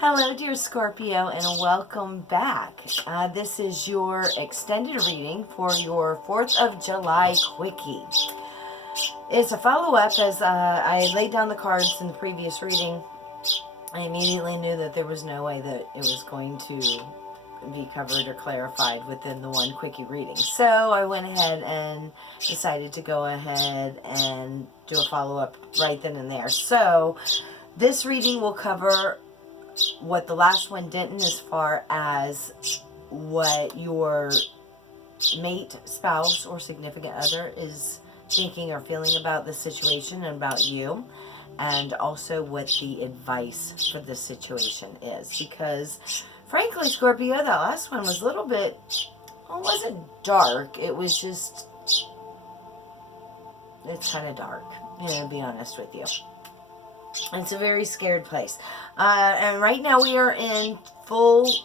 Hello, dear Scorpio, and welcome back. This is your extended reading for your 4th of July quickie. It's a follow-up as I laid down the cards in the previous reading. I immediately knew that there was no way that it was going to be covered or clarified within the one quickie reading. So I went ahead and decided to go ahead and do a follow-up right then and there. So this reading will cover what the last one didn't, as far as what your mate, spouse, or significant other is thinking or feeling about the situation and about you, and also what the advice for this situation is. Because frankly, Scorpio, that last one was a little bit, well, it wasn't dark, it was just, it's kind of dark, to be honest with you. It's a very scared place. And right now we are in fully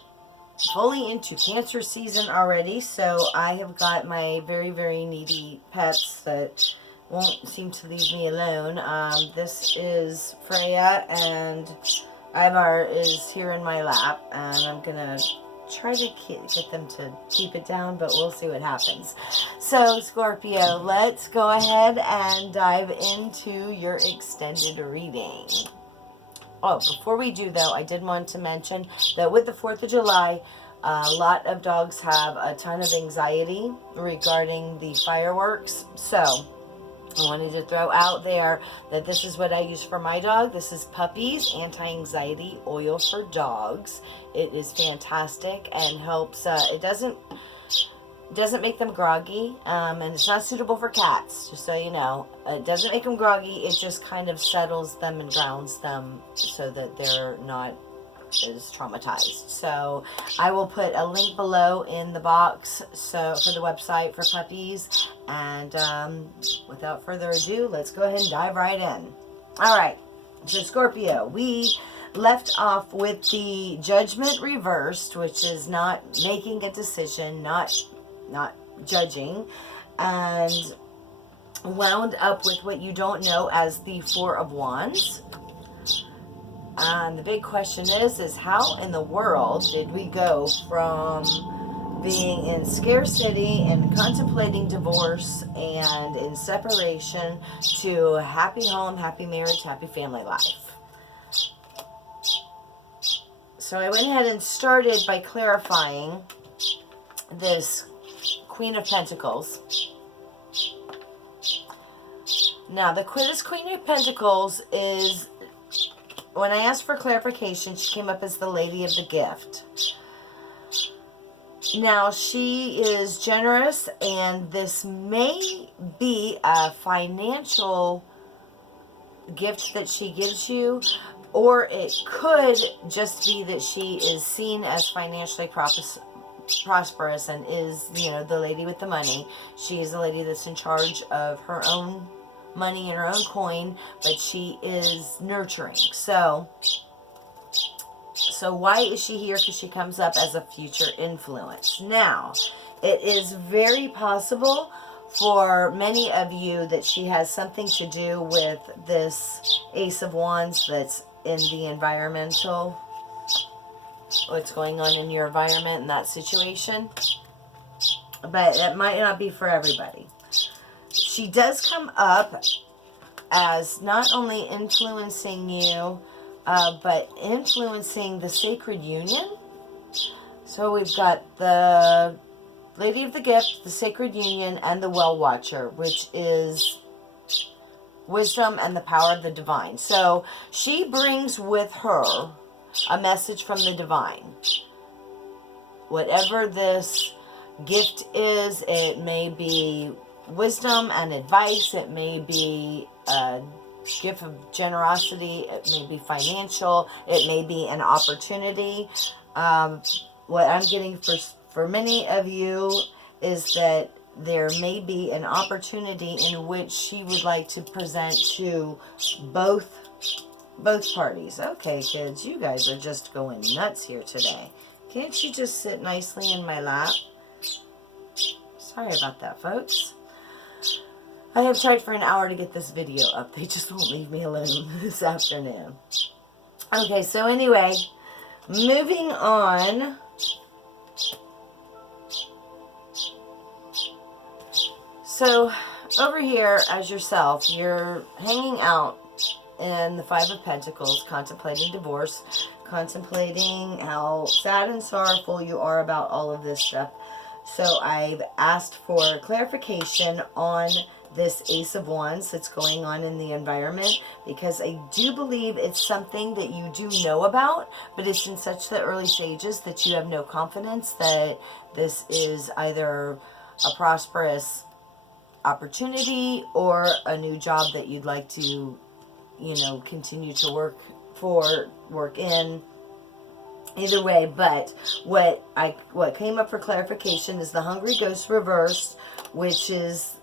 into Cancer season already. So I have got my very, very needy pets that won't seem to leave me alone. This is Freya, and Ivar is here in my lap. And I'm going to try to get them to keep it down, but we'll see what happens. So Scorpio, let's go ahead and dive into your extended reading. Oh, before we do though, I did want to mention that with the 4th of July, a lot of dogs have a ton of anxiety regarding the fireworks. So I wanted to throw out there that this is what I use for my dog. This is Puppy's Anti-Anxiety Oil for Dogs. It is fantastic and helps, it doesn't make them groggy, and it's not suitable for cats, just so you know. It doesn't make them groggy, it just kind of settles them and grounds them so that they're not as traumatized. So I will put a link below in the box for the website for puppies. And without further ado, let's go ahead and dive right in. All right, so Scorpio, we left off with the Judgment reversed, which is not making a decision, not judging, and wound up with what you don't know as the Four of Wands. And the big question is how in the world did we go from being in scarcity and contemplating divorce and in separation to happy home, happy marriage, happy family life? So I went ahead and started by clarifying this Queen of Pentacles. Now, this Queen of Pentacles is, when I asked for clarification, she came up as the Lady of the Gift. Now, she is generous, and this may be a financial gift that she gives you, or it could just be that she is seen as financially prosperous and is, the lady with the money. She is a lady that's in charge of her own money and her own coin, but she is nurturing. So why is she here? Because she comes up as a future influence. Now, it is very possible for many of you that she has something to do with this Ace of Wands that's in the environmental, what's going on in your environment in that situation. But it might not be for everybody. She does come up as not only influencing you, but influencing the sacred union. So we've got the Lady of the Gift, the sacred union, and the Well Watcher, which is wisdom and the power of the divine. So she brings with her a message from the divine. Whatever this gift is, it may be wisdom and advice, it may be a gift of generosity, it may be financial, it may be an opportunity. What I'm getting for many of you is that there may be an opportunity in which she would like to present to both parties. Okay, kids, you guys are just going nuts here today. Can't you just sit nicely in my lap? Sorry about that, folks. I have tried for an hour to get this video up. They just won't leave me alone this afternoon. Okay, so anyway, Moving on. So, over here, as yourself, you're hanging out in the Five of Pentacles, contemplating divorce, contemplating how sad and sorrowful you are about all of this stuff. So I've asked for clarification on this Ace of Wands that's going on in the environment, because I do believe it's something that you do know about, but it's in such the early stages that you have no confidence that this is either a prosperous opportunity or a new job that you'd like to, you know, continue to work in. Either way, but what came up for clarification is the Hungry Ghost reversed, which is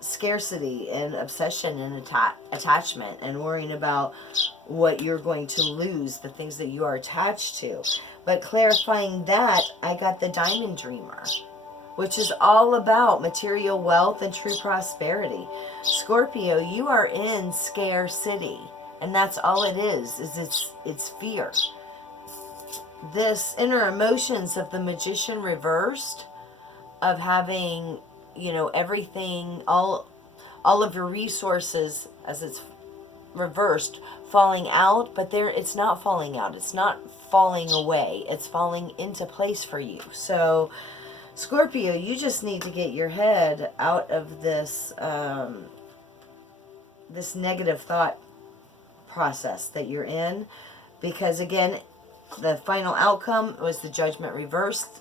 scarcity and obsession and attachment and worrying about what you're going to lose, the things that you are attached to. But clarifying that, I got the Diamond Dreamer, which is all about material wealth and true prosperity. Scorpio, you are in scarcity, and that's all it is it's fear. This inner emotions of the Magician reversed, of having, you know, everything, all of your resources as it's reversed, falling out, but it's not falling out. It's not falling away. It's falling into place for you. So, Scorpio, you just need to get your head out of this, this negative thought process that you're in, because again, the final outcome was the Judgment reversed,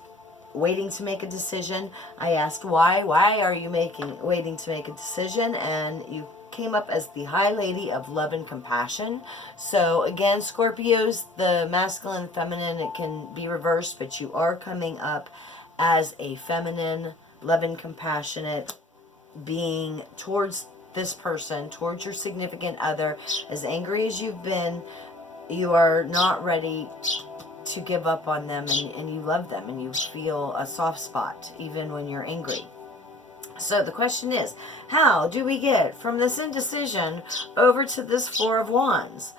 waiting to make a decision. I asked why are you waiting to make a decision, and you came up as the High Lady of Love and Compassion. So again, Scorpios, the masculine and feminine, it can be reversed, but you are coming up as a feminine, love and compassionate being towards this person, towards your significant other. As angry as you've been, you are not ready to give up on them, and you love them, and you feel a soft spot even when you're angry. So the question is, how do we get from this indecision over to this Four of Wands?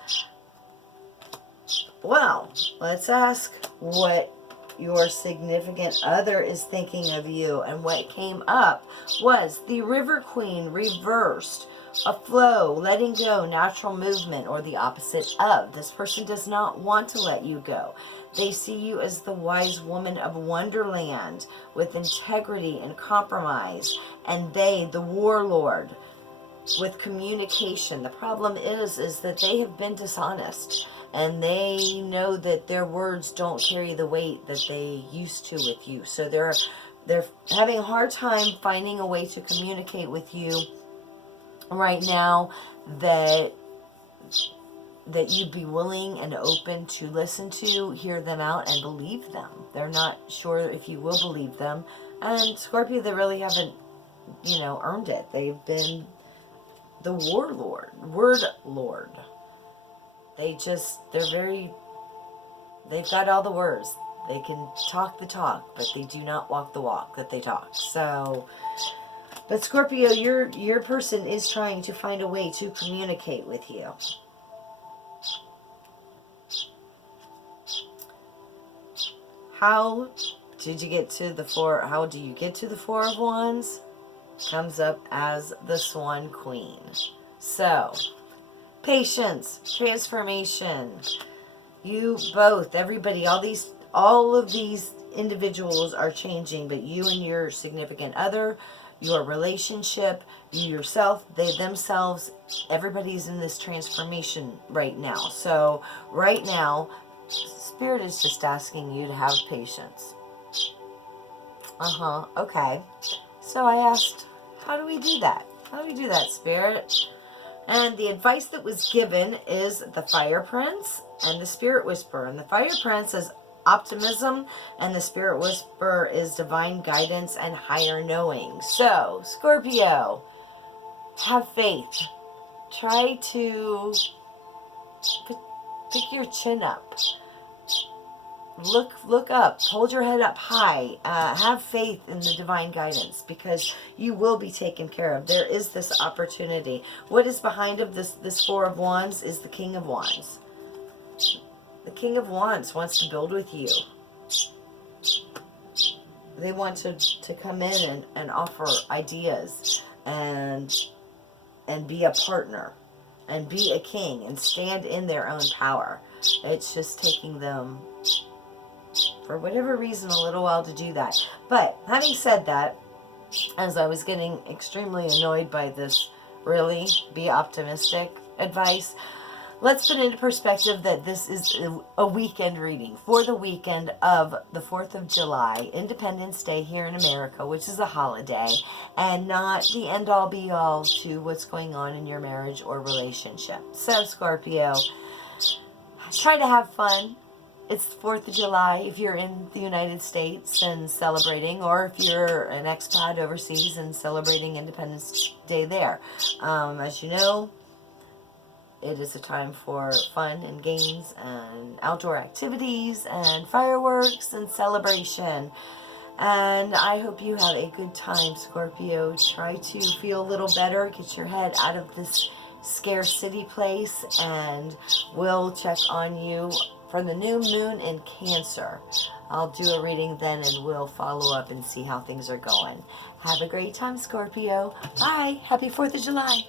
Well, let's ask what your significant other is thinking of you. And what came up was the River Queen reversed. A flow, letting go, natural movement, or the opposite of. This person does not want to let you go. They see you as the wise woman of Wonderland with integrity and compromise. And they, the warlord, with communication. The problem is that they have been dishonest. And they know that their words don't carry the weight that they used to with you. So they're having a hard time finding a way to communicate with you right now that you'd be willing and open to listen to, hear them out, and believe them. They're not sure if you will believe them. And Scorpio, they really haven't, you know, earned it. They've been the word lord. They've got all the words. They can talk the talk, but they do not walk the walk that they talk. So, but Scorpio, your person is trying to find a way to communicate with you. How do you get to the Four of Wands? Comes up as the Swan Queen. So, patience, transformation. You both, everybody, all of these individuals are changing, but you and your significant other, your relationship, you yourself, they themselves, everybody's in this transformation right now. So right now, Spirit is just asking you to have patience. Okay. So I asked, how do we do that? How do we do that, Spirit? And the advice that was given is the Fire Prince and the Spirit Whisperer. And the Fire Prince is optimism, and the Spirit Whisperer is divine guidance and higher knowing. So, Scorpio, have faith. Try to pick your chin up. Look up. Hold your head up high. Have faith in the divine guidance, because you will be taken care of. There is this opportunity. What is behind of this Four of Wands is the King of Wands. The King of Wands wants to build with you. They want to come in and offer ideas and be a partner and be a king and stand in their own power. It's just taking them, for whatever reason, a little while to do that. But having said that, as I was getting extremely annoyed by this really be optimistic advice, let's put into perspective that this is a weekend reading for the weekend of the 4th of July, Independence Day here in America, which is a holiday, and not the end-all be-all to what's going on in your marriage or relationship. So, Scorpio, try to have fun. It's the 4th of July if you're in the United States and celebrating, or if you're an expat overseas and celebrating Independence Day there. As you know, it is a time for fun and games and outdoor activities and fireworks and celebration. And I hope you have a good time, Scorpio. Try to feel a little better. Get your head out of this scarcity place. And we'll check on you for the new moon in Cancer. I'll do a reading then and we'll follow up and see how things are going. Have a great time, Scorpio. Bye. Happy 4th of July.